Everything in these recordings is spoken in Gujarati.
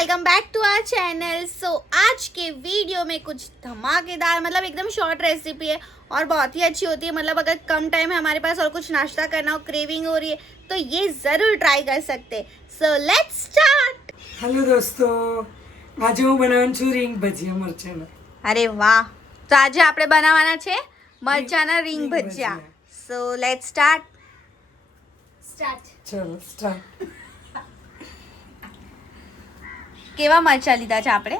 Welcome back to our channel. So आज के वीडियो में कुछ धमाकेदार मतलब एकदम शॉर्ट रेसिपी है और बहुत ही अच्छी होती है। मतलब अगर कम टाइम है हमारे पास और कुछ नाश्ता करना हो, क्रेविंग हो रही है तो ये ज़रूर ट्राई कर सकते हैं। So let's start. हेलो दोस्तों, आज હું બનાવવાનું છું રીંગ ભજીયા મરચાના। અરે વાહ, તો આજે આપણે બનાવવાના છે મરચાના રીંગ ભજીયા। So let's start. ચલો સ્ટાર્ટ। કેવા મરચા લીધા છે આપણે?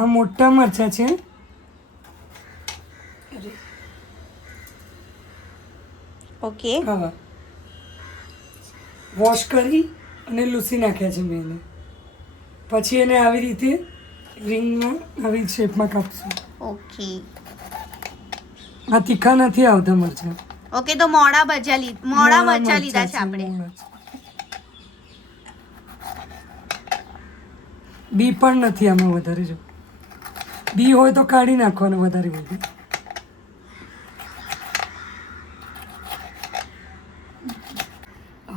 આ મોટા મરચા છે। ઓકે, આવા વોશ કરી અને લૂસી નાખ્યા છે મેં એને। પછી એને આવી રીતે રીંગમાં આવી શેપમાં કાપશું। ઓકે આ તીખા નથી આવતા મરચા। ઓકે, તો મોડા મરચા લીધા છે આપણે। બી પણ નથી આમાં વધારે। જો બી હોય તો કાઢી નાખવાનું વધારે બધું।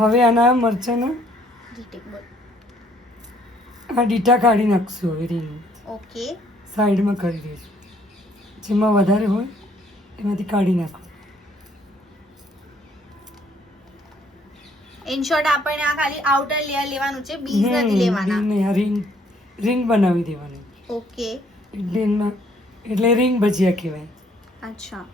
હવે આના મરચાના આ ડીટા કાઢી નાખશું। હવે રીંગ ઓકે, સાઈડમાં કરી દઈશું। જેમાં વધારે હોય એમાંથી કાઢી નાખો। ઇન શોર્ટ આપણે આ ખાલી આઉટર લેયર લેવાનું છે, બીજ નથી લેવાના। નહીં, આ રીંગ બનાવી દેવાની। ઓકે, એટલે રીંગ ભજીયા કહેવાય। અચ્છા।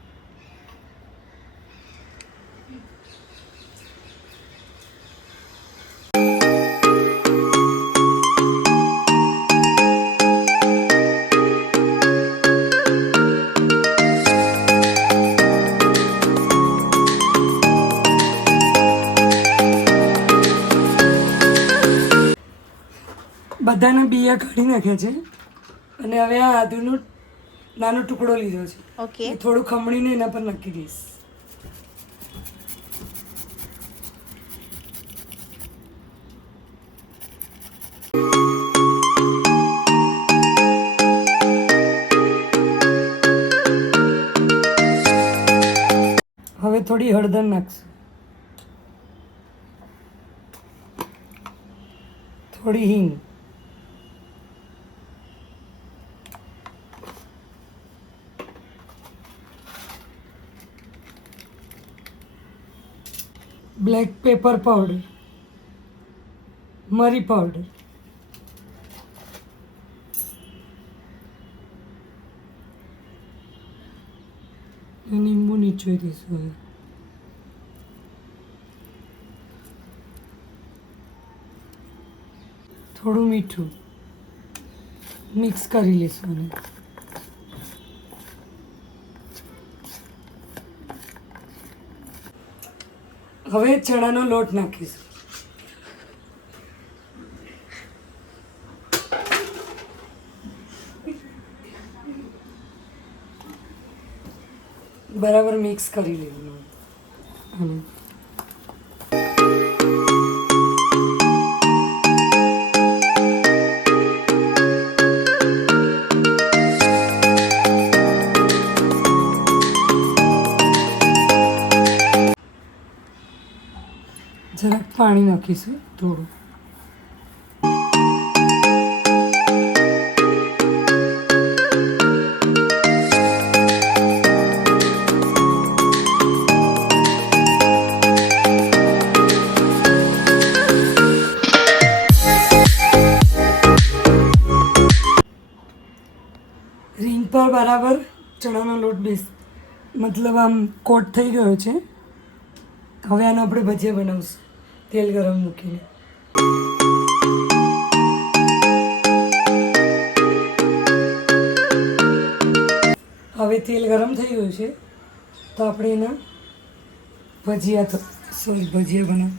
બધાના બિયા કાઢી નાખ્યા છે અને હવે આ આદુનો નાનો ટુકડો લીધો છે। ઓકે, એ થોડું ખમણીને એના પર નાખી દઈશ। હવે થોડી હળદર નાખશું, થોડી હિંગ, બ્લેક પેપર પાવડર, મરી પાવડર, લીંબુ નીચોઈ દઈશું। હવે થોડું મીઠું મિક્સ કરી લઈશું અને હવે ચણાનો લોટ નાખીશું। બરાબર મિક્સ કરી લેવાનું અને જરાક પાણી નાખીશું થોડું। રીંગ પર બરાબર ચણાનો લોટ મતલબ આમ કોટ થઈ ગયો છે। હવે આનો આપણે ભજીયા બનાવશું તેલ ગરમ મૂકીને। હવે તેલ ગરમ થઈ ગયું છે તો આપણે એના ભજીયા બનાવ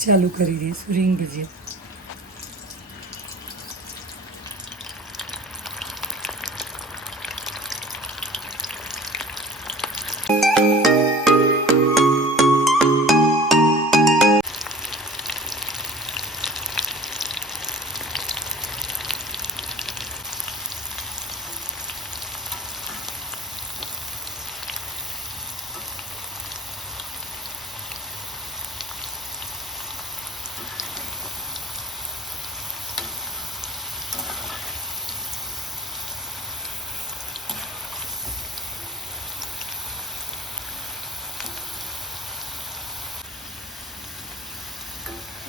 ચાલુ કરી દઈશું। રીંગ ભજીયા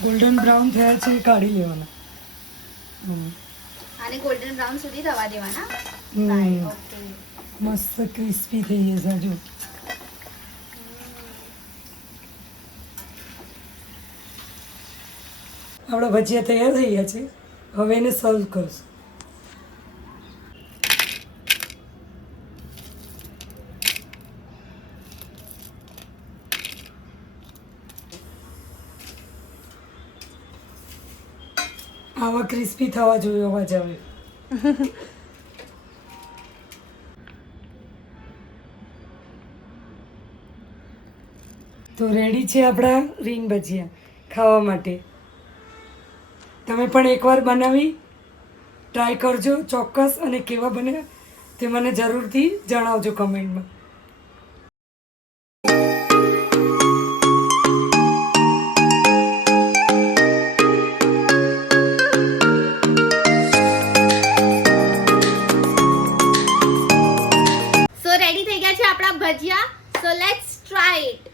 ગોલ્ડન બ્રાઉન થયા છે એ કાઢી લેવાના. આને ગોલ્ડન બ્રાઉન સુધી થવા દેવાના. હમ. ઓકે. મસ્ત ક્રિસ્પી થઈ જશે જો. આપણા ભજીયા તૈયાર થઈ ગયા છે. હવે એને સર્વ કરશું. આવા ક્રિસ્પી થવા જોઈએ અવાજ આવે. તો રેડી છે આપણા રીંગ ભજીયા ખાવા માટે. તમે પણ એકવાર બનાવી ટ્રાય કરજો ચોક્કસ, અને કેવા બને તે મને જરૂરથી જણાવજો કમેન્ટમાં. સો રેડી થઈ ગયા છે આપણા ભજીયા. So let's try it.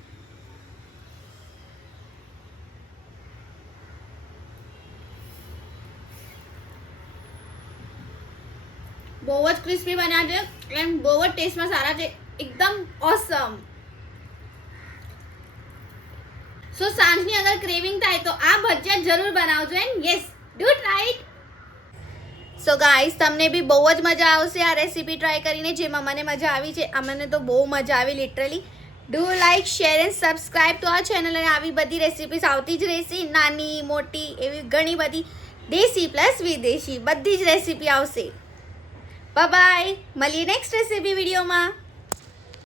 બહુ જ ક્રિસ્પી બન્યા છે એન્ડ બહુ જ ટેસ્ટમાં સારા છે. એકદમ ઓસમ. સો સાંજની અગર ક્રેવિંગ થાય તો આ ભજીયા જરૂર બનાવજો and yes do try it. So guys, તમને બી બહુ જ મજા આવશે આ રેસીપી ટ્રાય કરીને, જેમાં મને મજા આવી છે. આ મને તો બહુ મજા આવી literally. Do like, share and subscribe to our channel. અને આવી બધી રેસીપીસ આવતી જ રહેશે, નાની મોટી એવી ઘણી બધી, દેશી પ્લસ વિદેશી બધી જ રેસીપી આવશે. Bye bye. મળીએ નેક્સ્ટ રેસીપી વિડીયોમાં.